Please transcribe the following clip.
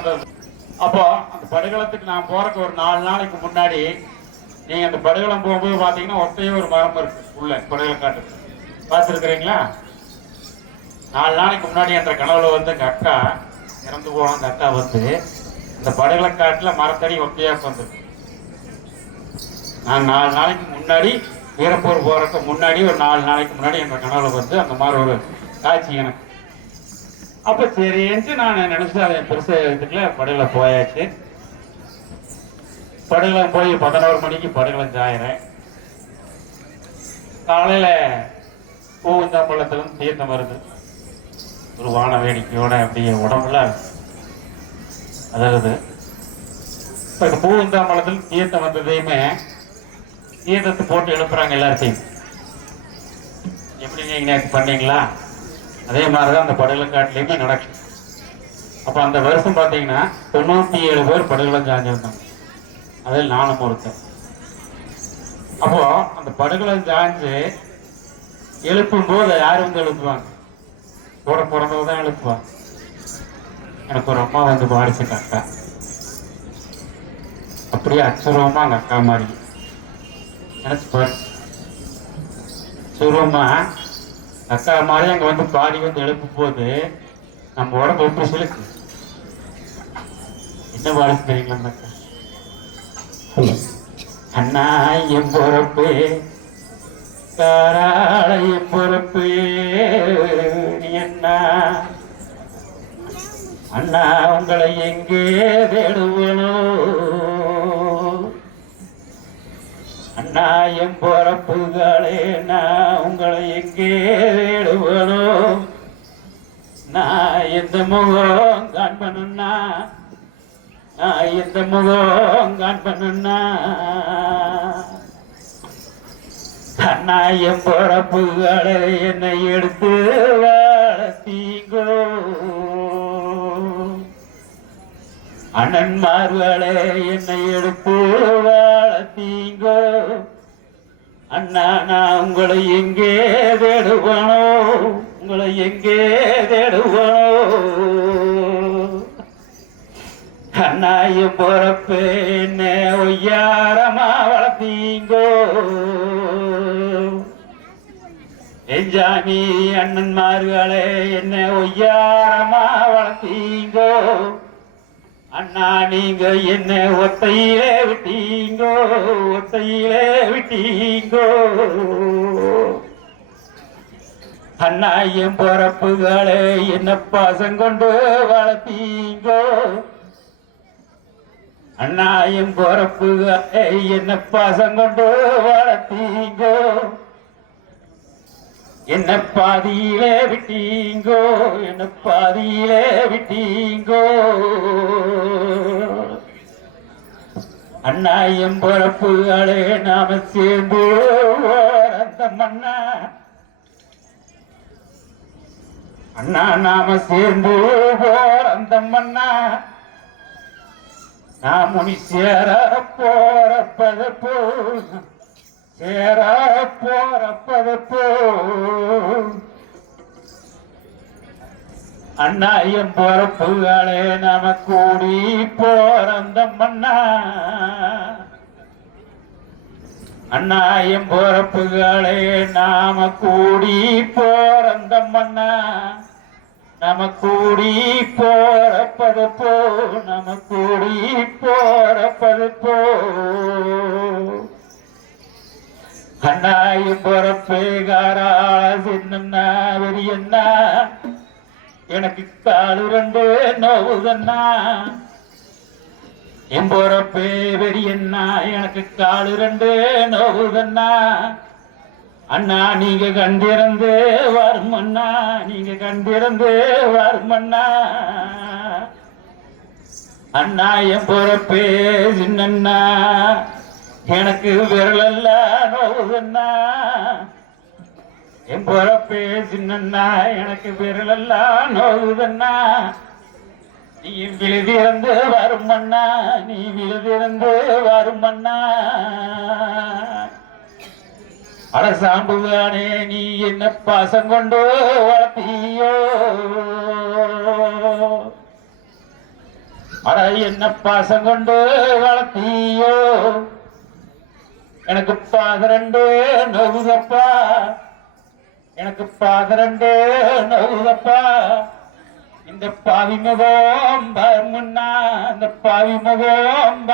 வந்தது. அப்போ அந்த படுகளத்துக்கு நான் போறதுக்கு ஒரு நாலு நாளைக்கு முன்னாடி நீங்க அந்த படுகளம் போகும்போது பாத்தீங்கன்னா ஒத்தையே ஒரு மரம் இருக்கு உள்ள படுகளக்காட்டு பார்த்துருக்குறீங்களா? நாலு நாளைக்கு முன்னாடி என்ற கனவுல வந்து எங்க அக்கா இறந்து போன அந்த அக்கா வந்து இந்த படுகளக்காட்டுல மரத்தடி ஒத்தையா உட்காந்துருக்கு நான் நாலு நாளைக்கு முன்னாடி வீரப்பூர் போறதுக்கு முன்னாடி ஒரு நாலு நாளைக்கு முன்னாடி என்ற கனவுல வந்து அந்த மாதிரி ஒரு காட்சி எனக்கு அப்ப சரின்ட்டு நான் நினைச்சு அதை பெருசா எடுத்துக்கல. படகுல போயாச்சு. படகுல போய் பதினோரு மணிக்கு படகுல ஜாயிறேன் காலையில பூவந்தம்பள்ளத்திலும் தீர்த்தம் வருது ஒரு வான வேடிக்கையோட அப்படியே உடம்புல அதாவது இப்ப இந்த பூவந்தாம்பளத்தில் தீர்த்தம் வந்ததையுமே தீர்த்தத்தை போட்டு எழுப்புறாங்க எல்லாத்தையும் எப்படி நீங்க பண்ணீங்களா? அதே மாதிரிதான் அந்த படுகலக்காட்டிலையுமே நடக்கும். அப்போ அந்த வருஷம் பார்த்தீங்கன்னா தொண்ணூத்தி ஏழு பேர் படுகலம் சாஞ்சிருந்தாங்க அதில் நானும் ஒருத்தன். அப்போ அந்த படுகலம் சாஞ்சு எழுப்பும் போது யார் வந்து எழுப்புவாங்க? கூட பிறந்தவங்க தான் எழுப்புவாங்க. எனக்கு ஒரு அம்மா வந்து பாடிச்சுட்டு அக்கா. அப்படியே அச்சுரமா அந்த அக்கா மாதிரி. நினைச்சு பாரு அக்கா மாதிரி அங்க வந்து பாடி வந்து எழுப்பும் போது நம்ம உடம்பு எப்படி சிலுக்கு? என்ன பாடிச்சு தெரியுங்களா அக்கா அண்ணா என் பொறப்பு என் பொறப்பு அண்ணா அண்ணா உங்களை எங்கே தேடுவனோ? நான் என் பொறப்புகளே நான் உங்களை எங்கே தேடுவனோ? நான் எந்த முகம் காண்பனுன்னா நான் எந்த முகம் காண்பனுன்னா அண்ணா என் பொறப்புகளே என்னை எடுத்து வளர்த்தீங்கோ அண்ணன்மார்களே என்னை எடுத்து வளர்த்தீங்கோ அண்ணா நான் உங்களை எங்கே தேடுவானோ? உங்களை எங்கே தேடுவானோ? அண்ணா என் பொறப்பு என்ன ஒய்யாரமா வளர்த்தீங்கோ. எஞ்சாமி அண்ணன்மார்களே என்ன ஒய்யாரமா வளர்த்தீங்கோ. அண்ணா நீங்க என்ன ஒத்தையிலே விட்டீங்கோ? ஒத்தையிலே விட்டீங்கோ? அண்ணா என் பொறப்புகளே என்ன பாசம் கொண்டு வளர்த்தீங்கோ? அண்ணா என் பொறப்புகளே என்ன பாசம் கொண்டு வளர்த்தீங்கோ? என்ன பாதியிலே விட்டீங்கோ என்ன பாதியிலே விட்டீங்கோ. அண்ணா என் பொறப்புகளே நாம சேர்ந்து அந்த மண்ணா அண்ணா நாம சேர்ந்து போர் அந்த மண்ணா நாம் முனி சேர போற பதப்போ சேர போறப்பது போ அண்ணா என் பொறப்புகளே நாம கூடி போறந்த மண்ணா அண்ணா. என் பொறப்புகளே நாம கூடி போறந்த மண்ணா நம கூடி போறப்பது போ நம கூடி போறப்பது போ அண்ணாயி பொறப்பே காராள சின்னண்ணா வெறியண்ணா எனக்கு காலு ரெண்டு நோவுதண்ணா என் பொறப்பே வெறியண்ணா எனக்கு காலு ரெண்டு நோவுதண்ணா அண்ணா நீங்க கண்டிருந்து வருமண்ணா நீங்க கண்டிருந்து வருமண்ணா அண்ணா. அண்ணா என் பொறப்பே சின்னண்ணா. எனக்கு விரலல்ல நோவுதுன்னா? என் பொறப்பே சின்னண்ணா எனக்கு விரலெல்லாம் நோவுதுன்னா? நீ விழுதிறந்து வரும் அண்ணா நீ விழுதிறந்து வரும் அண்ணா அட சாம்புவானே நீ என்ன பாசம் கொண்டு வளர்த்தியோ? அட என்ன பாசம் கொண்டு வளர்த்தியோ? எனக்கு பாதரண்டு நவுதப்பா. எனக்கு பாதரண்டு நவுதப்பா. இந்த பாவி முகம் மன்னா இந்த பாவி முகம்